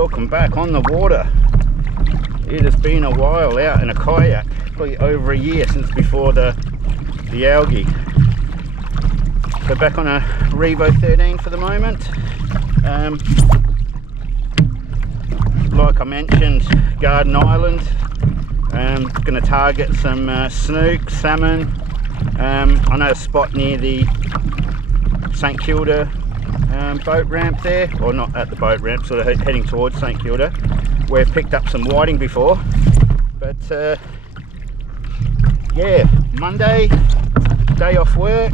welcome back on the water. It has been a while out in a kayak, probably over a year since before the algae. So back on a Revo 13 for the moment. Like I mentioned, Garden Island. Going to target some snook, salmon. I know a spot near the St Kilda boat ramp there, or not at the boat ramp, sort of heading towards St Kilda. We've picked up some whiting before, but yeah, Monday, day off work,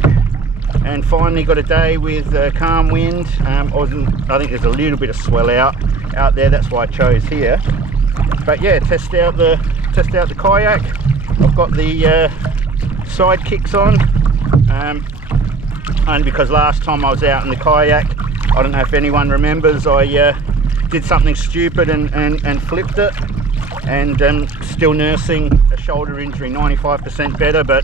and finally got a day with calm wind. I think there's a little bit of swell out there, that's why I chose here. But yeah, test out the kayak. I've got the side kicks on, and because last time I was out in the kayak, I don't know if anyone remembers, I did something stupid and flipped it, and still nursing a shoulder injury, 95% better. But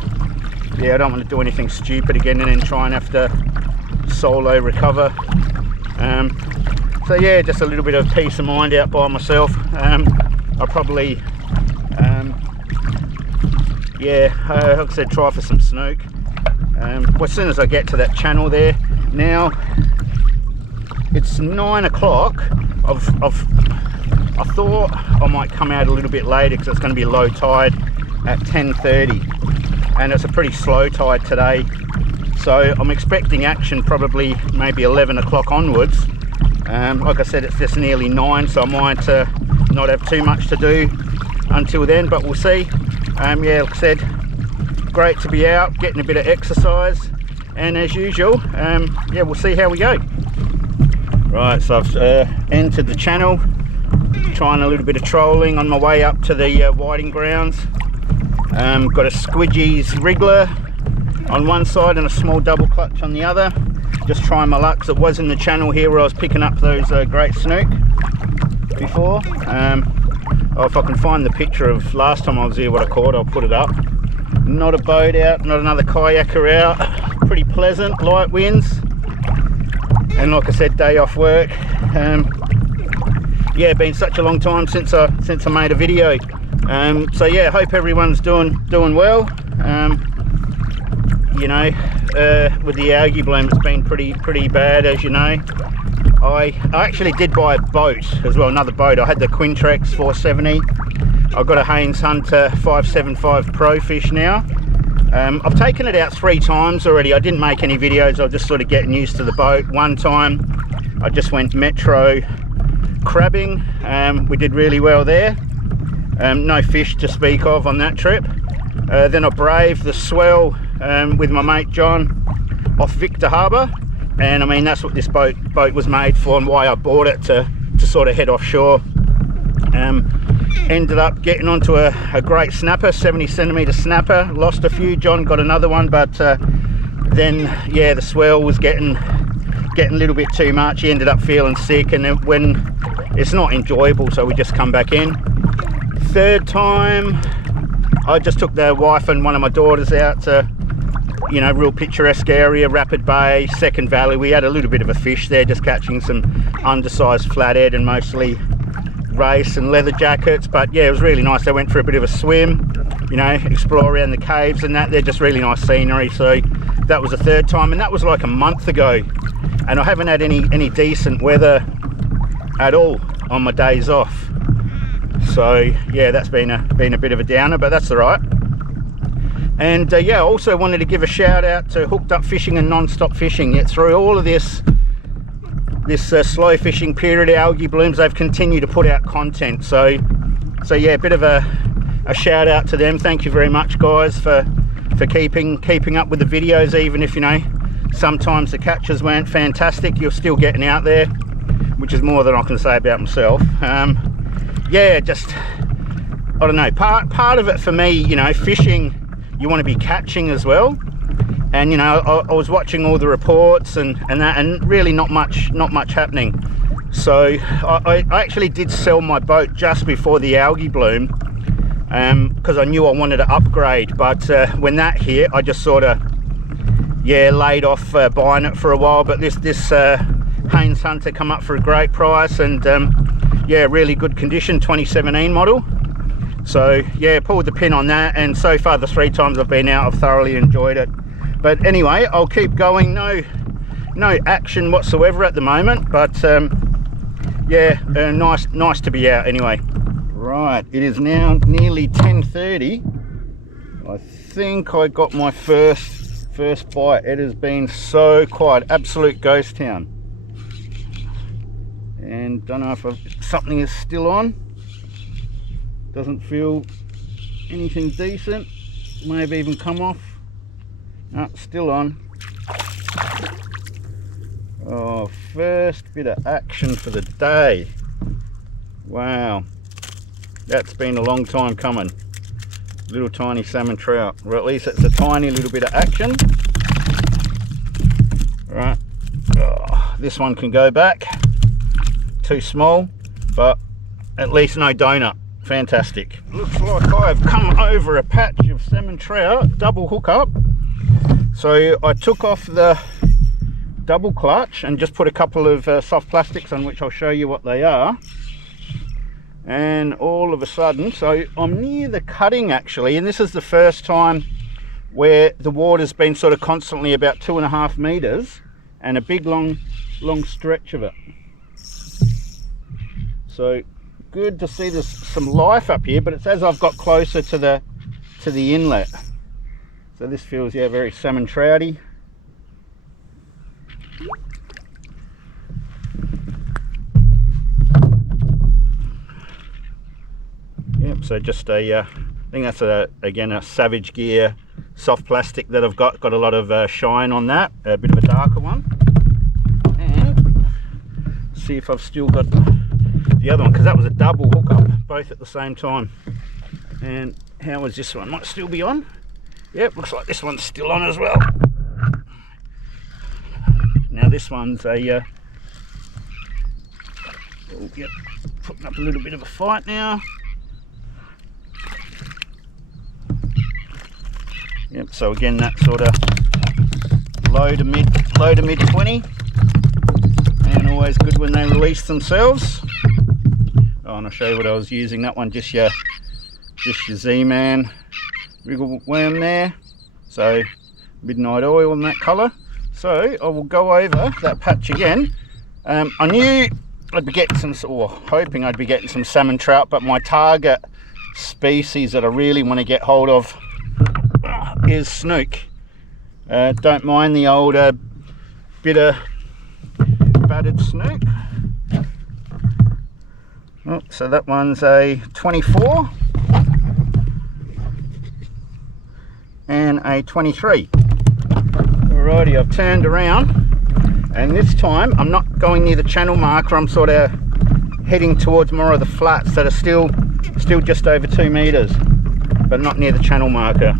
yeah, I don't want to do anything stupid again and then try and have to solo recover. So yeah, just a little bit of peace of mind out by myself. I'll probably yeah, like I said, try for some snook. Well, as soon as I get to that channel there. Now it's 9 o'clock. I thought I might come out a little bit later because it's going to be low tide at 10:30, and it's a pretty slow tide today, so I'm expecting action probably maybe 11 o'clock onwards. Like I said, it's just nearly 9, so I might not have too much to do until then, but we'll see. Yeah, like I said, great to be out, getting a bit of exercise, and as usual, yeah, we'll see how we go. Right, so I've entered the channel, trying a little bit of trolling on my way up to the whiting grounds. Got a Squidgy's Wriggler on one side and a small double clutch on the other. Just trying my luck, 'cause it was in the channel here where I was picking up those great snook before. Oh, if I can find the picture of last time I was here, what I caught, I'll put it up. Not a boat out, not another kayaker out. Pretty pleasant, light winds. And like I said, day off work. Yeah, been such a long time since I made a video. So yeah, hope everyone's doing well. You know, with the algae bloom, it's been pretty bad, as you know. I actually did buy a boat as well, another boat. I had the Quintrex 470. I've got a Haynes Hunter 575 Pro fish now. I've taken it out 3 times already. I didn't make any videos, I was just sort of getting used to the boat. One time I just went metro crabbing. We did really well there. No fish to speak of on that trip. Then I braved the swell with my mate John off Victor Harbour, and I mean, that's what this boat was made for, and why I bought it, to sort of head offshore. Ended up getting onto a great snapper, 70cm snapper. Lost a few. John got another one, but then yeah, the swell was getting a little bit too much. He ended up feeling sick, and then when it's not enjoyable, so we just come back in. Third time, I just took the wife and one of my daughters out to, you know, real picturesque area, Rapid Bay, Second Valley. We had a little bit of a fish there, just catching some undersized flathead and mostly race and leather jackets. But yeah, it was really nice. They went for a bit of a swim, you know, explore around the caves and that. They're just really nice scenery. So that was the third time, and that was like a month ago, and I haven't had any decent weather at all on my days off. So yeah, that's been a bit of a downer, but that's all right. And yeah, I also wanted to give a shout out to Hooked Up Fishing and Non-Stop Fishing. Yet through all of this slow fishing period, algae blooms, they've continued to put out content. So yeah, a bit of a shout out to them. Thank you very much, guys, for keeping up with the videos, even if, you know, sometimes the catches weren't fantastic. You're still getting out there, which is more than I can say about myself. Yeah, just, I don't know, part of it for me, you know, fishing, you want to be catching as well. And you know, I was watching all the reports and that, and really not much happening. So I actually did sell my boat just before the algae bloom, because I knew I wanted to upgrade. But when that hit, I just sort of, yeah, laid off buying it for a while. But this Haynes Hunter come up for a great price, and yeah, really good condition, 2017 model. So yeah, pulled the pin on that, and so far the 3 times I've been out I've thoroughly enjoyed it. But anyway, I'll keep going. No action whatsoever at the moment, but yeah, nice to be out anyway. Right, it is now nearly 10:30. I think I got my first bite. It has been so quiet, absolute ghost town. And don't know if something is still on. Doesn't feel anything decent. May have even come off. No, still on. Oh, first bit of action for the day. Wow, that's been a long time coming. Little tiny salmon trout, or at least it's a tiny little bit of action. Right, oh, this one can go back. Too small, but at least no donut. Fantastic. Looks like I've come over a patch of salmon trout, double hookup. So I took off the double clutch and just put a couple of soft plastics on, which I'll show you what they are. And all of a sudden, so I'm near the cutting actually, and this is the first time where the water's been sort of constantly about 2.5 meters and a big long stretch of it. So good to see there's some life up here, but it's as I've got closer to the inlet. So this feels, yeah, very salmon trouty. Yep, so just a, I think that's again a Savage Gear soft plastic that I've got a lot of shine on that, a bit of a darker one. And see if I've still got the other one, because that was a double hookup, both at the same time. And how is this one? Might still be on. Yep, looks like this one's still on as well. Now this one's a oh, yep, putting up a little bit of a fight now. Yep, so again that sort of low to mid 20, and always good when they release themselves. Oh, and I'll show you what I was using. That one, just your Z-Man wriggle worm there. So midnight oil in that colour. So I will go over that patch again. I knew I'd be getting some, or hoping I'd be getting some salmon trout, but my target species that I really want to get hold of is snook. Don't mind the old bit of battered snook. Oh, so that one's a 24 and a 23. Alrighty, I've turned around, and this time I'm not going near the channel marker. I'm sort of heading towards more of the flats that are still just over 2 meters, but not near the channel marker.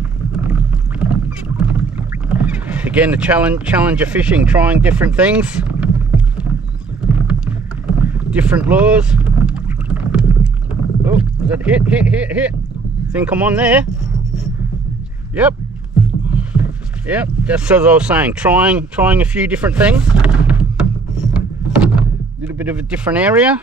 Again, the challenge of fishing, trying different things, different lures. Oh, is that hit? Think I'm on there. Yep, just as I was saying, trying a few different things, a little bit of a different area.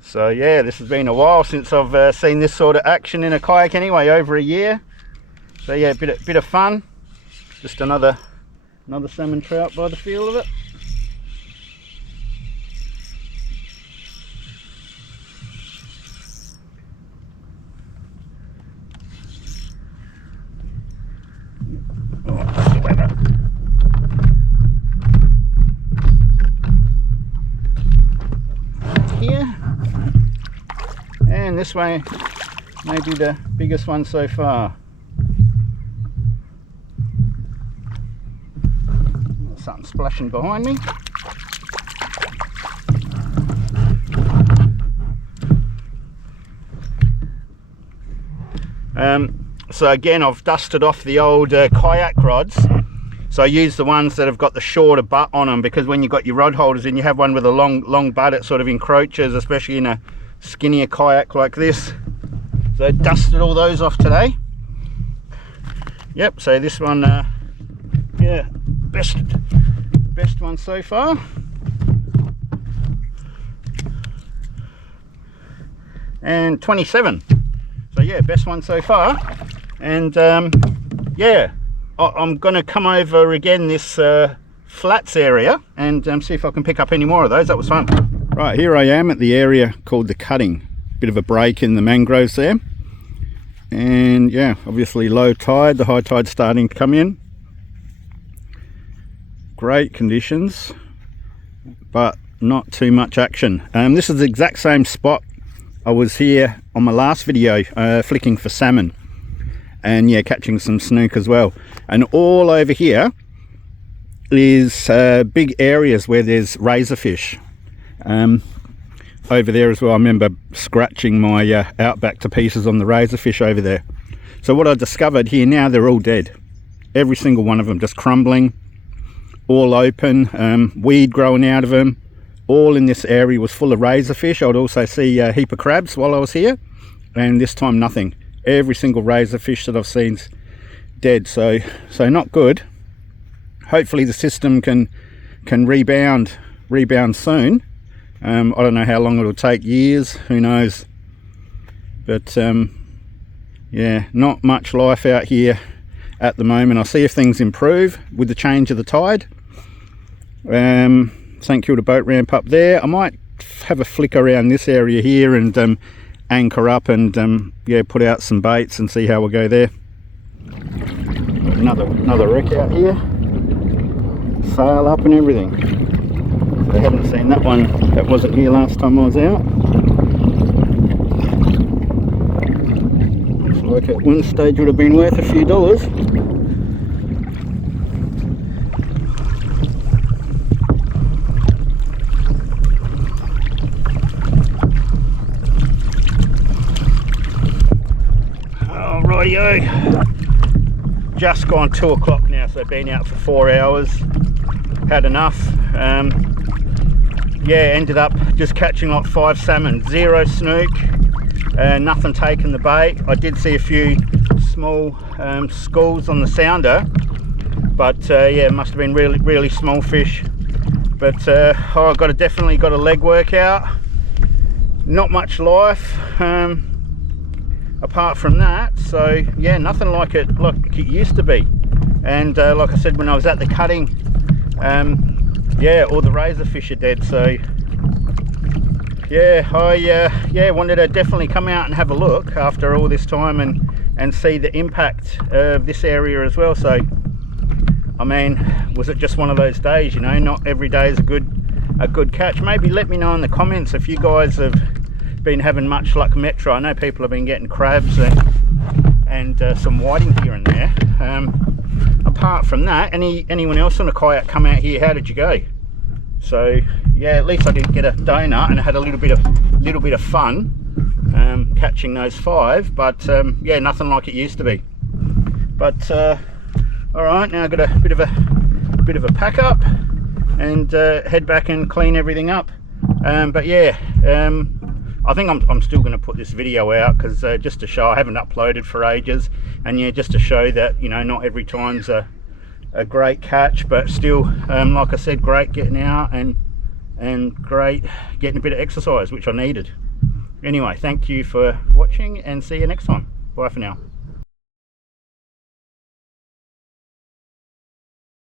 So yeah, this has been a while since I've seen this sort of action in a kayak anyway, over a year. So yeah, bit of fun. Just another salmon trout by the feel of it. Here, and this way may be the biggest one so far. Something splashing behind me. So again, I've dusted off the old kayak rods. So I use the ones that have got the shorter butt on them, because when you've got your rod holders and you have one with a long butt, it sort of encroaches, especially in a skinnier kayak like this. So I dusted all those off today. Yep, so this one, yeah, best one so far. And 27. So yeah, best one so far. And yeah, I'm gonna come over again this flats area and see if I can pick up any more of those. That was fun. Right, here I am at the area called the Cutting. Bit of a break in the mangroves there. And yeah, obviously low tide, the high tide starting to come in. Great conditions, but not too much action. This is the exact same spot I was here on my last video, flicking for salmon, and yeah, catching some snook as well. And all over here is big areas where there's razorfish. Over there as well, I remember scratching my outback to pieces on the razorfish over there. So what I discovered here now, they're all dead. Every single one of them just crumbling, all open, weed growing out of them. All in this area was full of razorfish. I would also see a heap of crabs while I was here, and this time nothing. Every single razorfish that I've seen's dead, so not good. Hopefully the system can rebound soon. I don't know how long it'll take, years, who knows. But yeah, not much life out here at the moment. I'll see if things improve with the change of the tide. St Kilda boat ramp up there. I might have a flick around this area here and anchor up and yeah, put out some baits and see how we'll go there. Another wreck out here, sail up and everything. I haven't seen that one, that wasn't here last time I was out. Looks like at one stage would have been worth a few dollars. Just gone 2 o'clock now, so been out for 4 hours, had enough. Yeah, ended up just catching like 5 salmon, 0 snook, nothing taking the bait. I did see a few small schools on the sounder, but yeah, it must have been really small fish. But I definitely got a leg workout. Not much life apart from that, so yeah, nothing like it used to be. And like I said, when I was at the Cutting, yeah, all the razorfish are dead. So yeah, I wanted to definitely come out and have a look after all this time and see the impact of this area as well. So I mean, was it just one of those days, you know? Not every day is a good catch. Maybe let me know in the comments if you guys have been having much luck metro. I know people have been getting crabs and some whiting here and there. Apart from that, anyone else on a kayak come out here? How did you go? So yeah, at least I didn't get a donut and I had a little bit of fun catching those 5. But yeah, nothing like it used to be. But all right, now I've got a bit of a pack up and head back and clean everything up. But yeah, I think I'm still going to put this video out because just to show, I haven't uploaded for ages, and yeah, just to show that, you know, not every time's a great catch, but still, like I said, great getting out and great getting a bit of exercise, which I needed. Anyway, thank you for watching and see you next time. Bye for now.